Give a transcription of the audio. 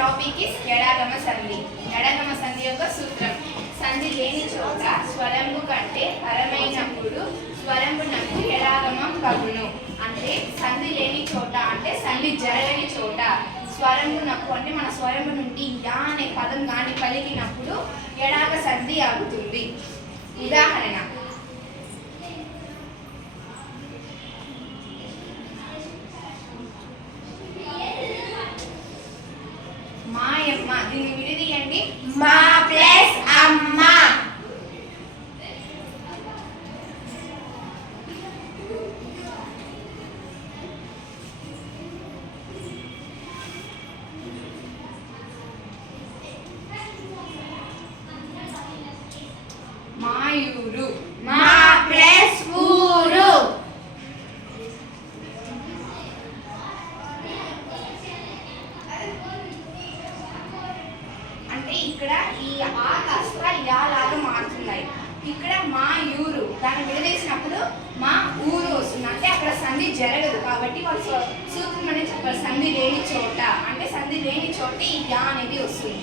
Topic is ఎడాగమ సంధి. ఎడాగమ సంధి యొక్క సూత్రం. సంధి లేని చోట స్వరంబు కంటే అరమైనప్పుడు స్వరంబు నమ్ము ఎడాగమం కగును అంటే సంధి లేని చోట అంటే సంధి జరగని చోట. స్వరంబునకు అంటే మన స్వరంబు నుండి యా అనే పదం కానీ పలికినప్పుడు ఎడాగ సంధి ఆగుతుంది. ఉదాహరణ 妈 అంటే ఇక్కడ ఈ ఆ కాస్త యా లాగా మారుతున్నాయి. ఇక్కడ మా యూరు దాన్ని విడదీసినప్పుడు మా ఊరు వస్తుంది. అంటే అక్కడ సంధి జరగదు. కాబట్టి వాళ్ళు సూత్రం అనేది చెప్పాలి సంధి లేని చోట. అంటే సంధి లేని చోట ఈ యా అనేది వస్తుంది.